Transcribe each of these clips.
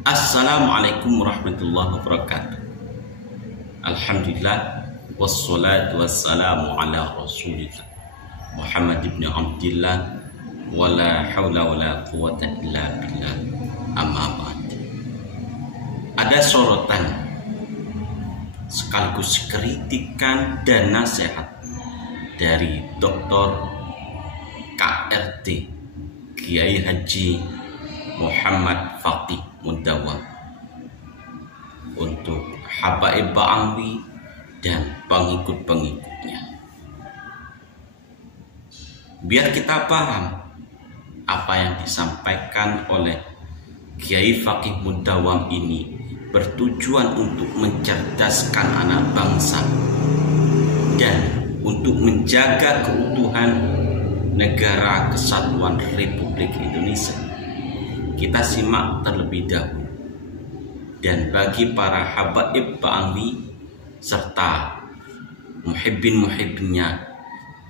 Assalamualaikum warahmatullahi wabarakatuh. Alhamdulillah wassalatu wassalamu ala rasulillah Muhammad ibn Abdillah wala hawla wala quwata illa billah, amma ba'd. Ada sorotan sekaligus kritikan dan nasihat dari Dr. KRT Kiai Haji Muhammad Faqih Mundawam untuk Habaib Ba'alwi dan pengikut-pengikutnya. Biar kita paham apa yang disampaikan oleh Kiai Faqih Mundawam ini bertujuan untuk mencerdaskan anak bangsa dan untuk menjaga keutuhan Negara Kesatuan Republik Indonesia. Kita simak terlebih dahulu. Dan bagi para habaib Ba'alwi serta muhibbin-muhibbinnya,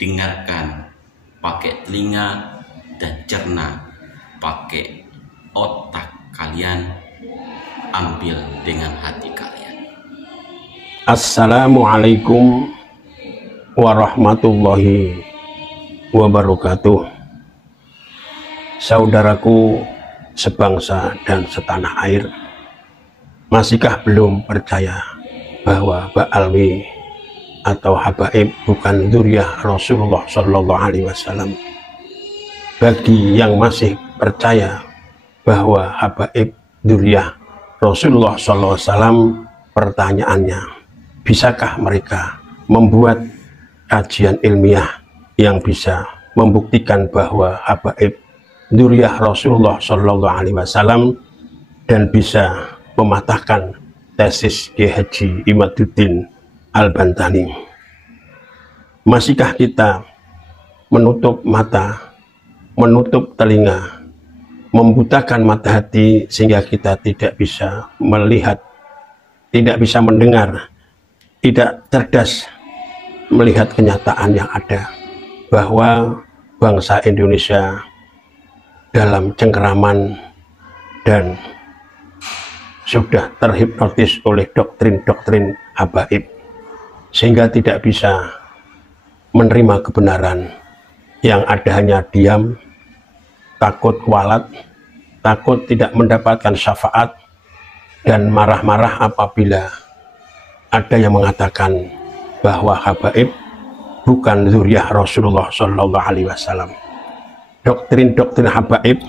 dengarkan pakai telinga dan cerna pakai otak kalian, ambil dengan hati kalian. Assalamualaikum warahmatullahi wabarakatuh. Saudaraku sebangsa dan setanah air, masihkah belum percaya bahwa Ba'alwi atau habaib bukan dzurriyyah Rasulullah Shallallahu Alaihi Wasallam? Bagi yang masih percaya bahwa habaib dzurriyyah Rasulullah Shallallahu Alaihi Wasallam, pertanyaannya, bisakah mereka membuat kajian ilmiah yang bisa membuktikan bahwa habaib dzurriyyah Rasulullah Shallallahu Alaihi Wasallam dan bisa mematahkan tesis Kiai Haji Imaduddin Al-Bantani? Masihkah kita menutup mata, menutup telinga, membutakan mata hati sehingga kita tidak bisa melihat, tidak bisa mendengar, tidak cerdas melihat kenyataan yang ada, bahwa bangsa Indonesia dalam cengkeraman dan sudah terhipnotis oleh doktrin-doktrin habaib sehingga tidak bisa menerima kebenaran. Yang ada hanya diam, takut kualat, takut tidak mendapatkan syafaat, dan marah-marah apabila ada yang mengatakan bahwa habaib bukan dzurriyyah Rasulullah Shallallahu Alaihi Wasallam. Doktrin-doktrin habaib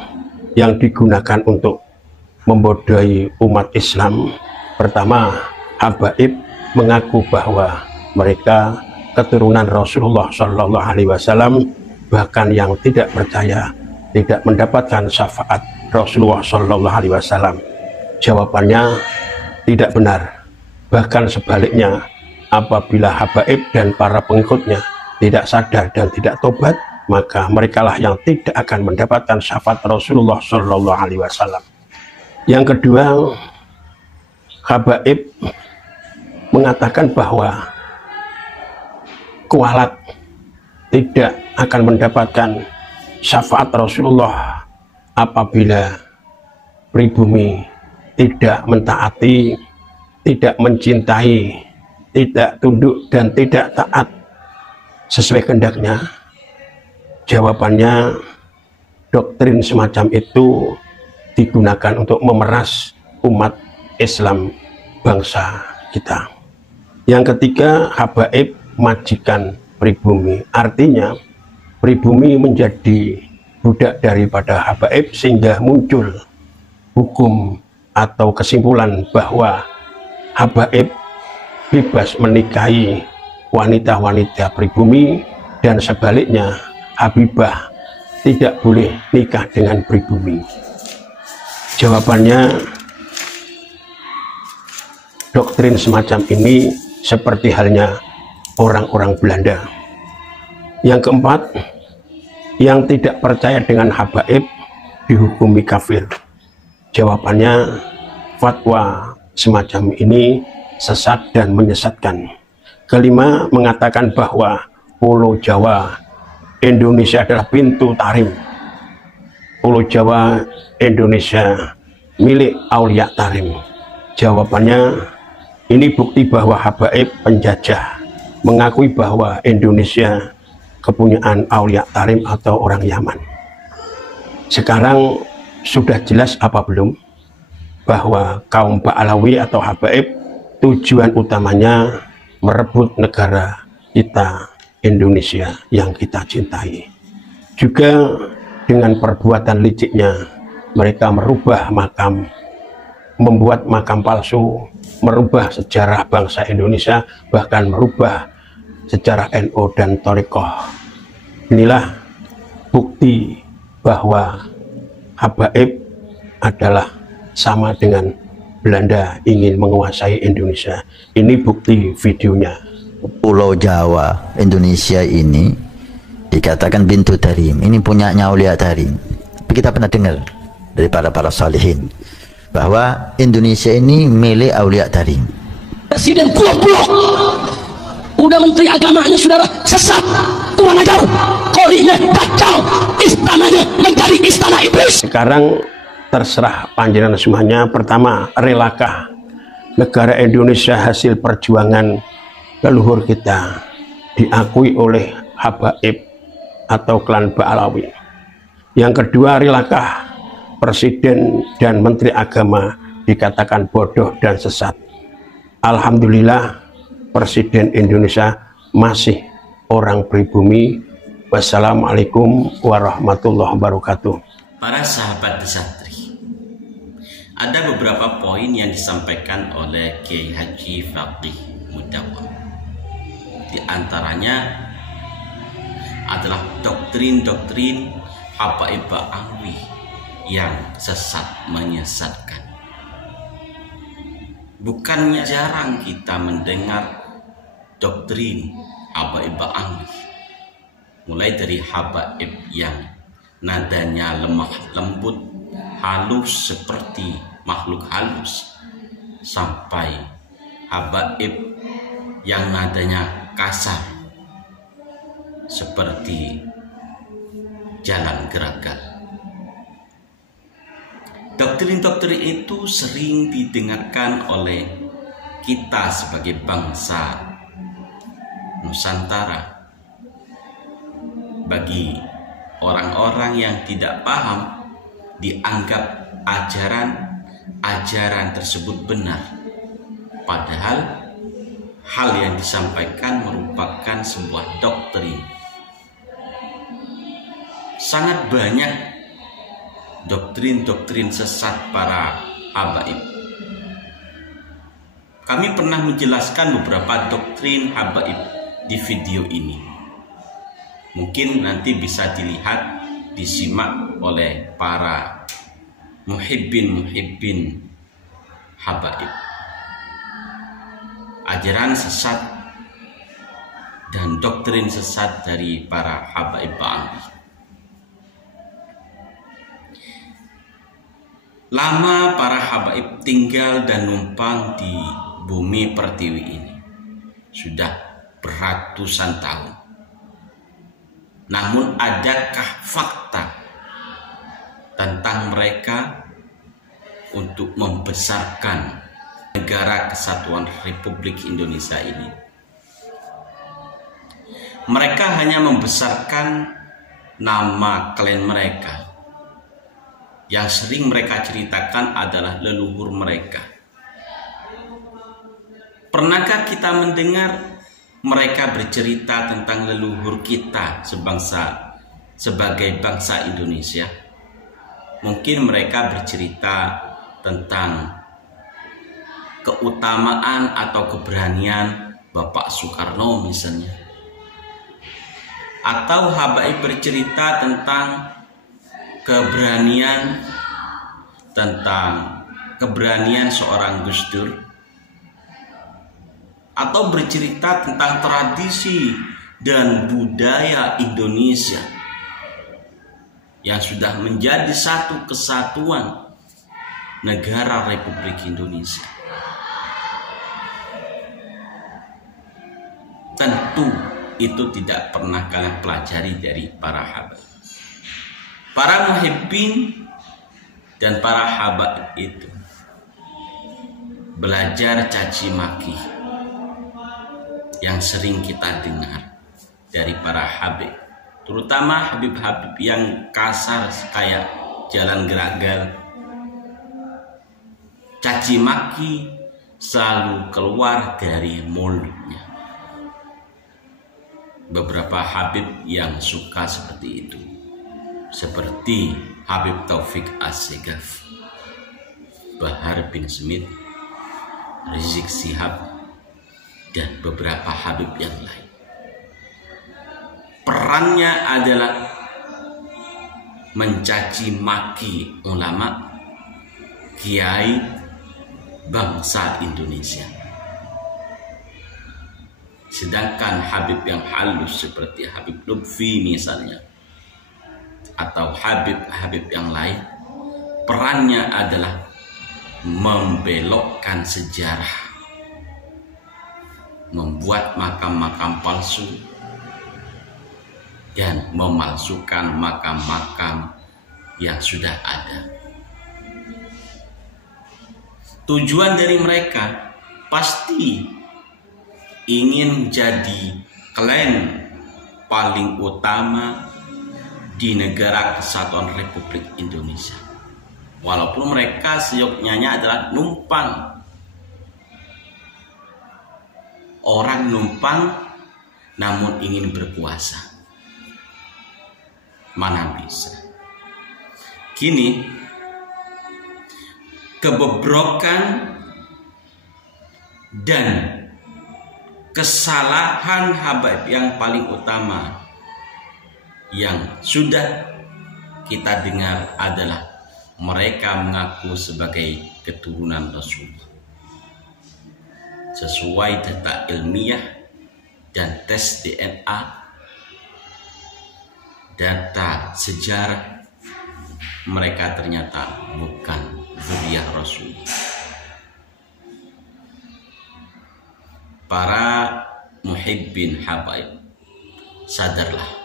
yang digunakan untuk membodohi umat Islam. Pertama, habaib mengaku bahwa mereka keturunan Rasulullah Shallallahu Alaihi Wasallam, bahkan yang tidak percaya tidak mendapatkan syafaat Rasulullah Shallallahu Alaihi Wasallam. Jawabannya tidak benar. Bahkan sebaliknya, apabila habaib dan para pengikutnya tidak sadar dan tidak tobat, maka merekalah yang tidak akan mendapatkan syafaat Rasulullah Shallallahu Alaihi Wasallam. Yang kedua, habaib mengatakan bahwa kualat tidak akan mendapatkan syafaat Rasulullah apabila pribumi tidak mentaati, tidak mencintai, tidak tunduk dan tidak taat sesuai kehendaknya. Jawabannya, doktrin semacam itu digunakan untuk memeras umat Islam bangsa kita. Yang ketiga, habaib majikan pribumi, artinya pribumi menjadi budak daripada habaib sehingga muncul hukum atau kesimpulan bahwa habaib bebas menikahi wanita-wanita pribumi dan sebaliknya habibah tidak boleh nikah dengan pribumi. Jawabannya, doktrin semacam ini seperti halnya orang-orang Belanda. Yang keempat, yang tidak percaya dengan habaib dihukumi kafir. Jawabannya, fatwa semacam ini sesat dan menyesatkan. Kelima, mengatakan bahwa Pulau Jawa Indonesia adalah pintu tarim. Pulau Jawa Indonesia milik Aulia Tarim? Jawabannya, ini bukti bahwa habaib penjajah mengakui bahwa Indonesia kepunyaan Aulia Tarim atau orang Yaman. Sekarang sudah jelas apa belum bahwa kaum Ba'alawi atau habaib tujuan utamanya merebut negara kita Indonesia yang kita cintai. Juga dengan perbuatan liciknya mereka merubah makam, membuat makam palsu, merubah sejarah bangsa Indonesia, bahkan merubah sejarah NU dan Thariqah. Inilah bukti bahwa habaib adalah sama dengan Belanda ingin menguasai Indonesia. Ini bukti videonya. Pulau Jawa Indonesia ini dikatakan bintu Tarim, ini punyanya Aulia Tarim. Tapi kita pernah dengar dari para salihin bahwa Indonesia ini milik Aulia Tarim. Presiden blok-blok, udah menteri agamanya saudara sesat, kurang ajar, kolinya kacau, istananya menjadi istana iblis. Sekarang terserah panjenengan semuanya. Pertama, relakah negara Indonesia hasil perjuangan leluhur kita diakui oleh habaib atau klan Ba'alawi? Yang kedua, relakah presiden dan menteri agama dikatakan bodoh dan sesat? Alhamdulillah, presiden Indonesia masih orang pribumi. Wassalamualaikum warahmatullahi wabarakatuh. Para sahabat Desatri, ada beberapa poin yang disampaikan oleh Kiai Haji Faqih Mudawwam. Di antaranya adalah doktrin-doktrin habaib Ba'alawi yang sesat menyesatkan. Bukannya jarang kita mendengar doktrin habaib Ba'alawi, mulai dari habaib yang nadanya lemah lembut, halus seperti makhluk halus, sampai habaib yang nadanya kasar seperti jalan geragal. Doktrin-doktrin itu sering didengarkan oleh kita sebagai bangsa Nusantara. Bagi orang-orang yang tidak paham, dianggap ajaran tersebut benar, padahal hal yang disampaikan merupakan sebuah doktrin. Sangat banyak doktrin-doktrin sesat para habaib. Kami pernah menjelaskan beberapa doktrin habaib di video ini. Mungkin nanti bisa dilihat, disimak oleh para muhibbin habaib. Ajaran sesat dan doktrin sesat dari para habaib Ba'alawi. Lama para habaib tinggal dan numpang di bumi pertiwi ini, sudah beratusan tahun. Namun adakah fakta tentang mereka untuk membesarkan negara kesatuan Republik Indonesia ini? Mereka hanya membesarkan nama klan mereka. Yang sering mereka ceritakan adalah leluhur mereka. Pernahkah kita mendengar mereka bercerita tentang leluhur kita sebangsa, sebagai bangsa Indonesia? Mungkin mereka bercerita tentang keutamaan atau keberanian Bapak Soekarno misalnya, atau habaib bercerita tentang keberanian seorang Gus Dur, atau bercerita tentang tradisi dan budaya Indonesia yang sudah menjadi satu kesatuan negara Republik Indonesia. Tentu itu tidak pernah kalian pelajari dari para habaib. Para muhibbin dan para habaib itu belajar caci maki yang sering kita dengar dari para habib, terutama habib-habib yang kasar kayak Jalan Geragal. Caci maki selalu keluar dari mulutnya. Beberapa habib yang suka seperti itu, seperti Habib Taufik Assegaf, Bahar bin Smith, Rizik Sihab, dan beberapa habib yang lain. Perannya adalah mencaci maki ulama, kiai, bangsa Indonesia. Sedangkan habib yang halus seperti Habib Lutfi misalnya, atau habib-habib yang lain, perannya adalah membelokkan sejarah, membuat makam-makam palsu, dan memalsukan makam-makam yang sudah ada. Tujuan dari mereka pasti ingin jadi klan paling utama di negara Kesatuan Republik Indonesia. Walaupun mereka seyoknya adalah numpang. Orang numpang namun ingin berkuasa. Mana bisa. Kini kebobrokan dan kesalahan habaib yang paling utama yang sudah kita dengar adalah mereka mengaku sebagai keturunan Rasulullah sesuai data ilmiah dan tes DNA, data sejarah. Mereka ternyata bukan zuriyah Rasul. Para muhibbin habaib, sadarlah.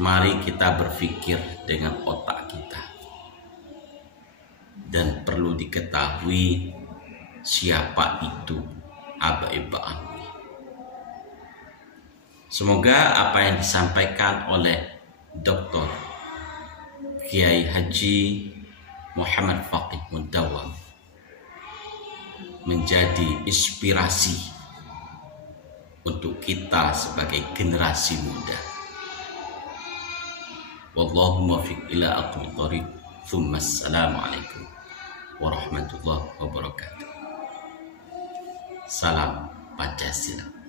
Mari kita berpikir dengan otak kita. Dan perlu diketahui siapa itu Habaib Ba'alawi. Semoga apa yang disampaikan oleh Dr. Kiai Haji Muhammad Faqih Mundawam menjadi inspirasi untuk kita sebagai generasi muda. Wallahu muwaffiq ila aqwamit thoriq. Assalamualaikum warahmatullahi wabarakatuh. Salam Pancasila.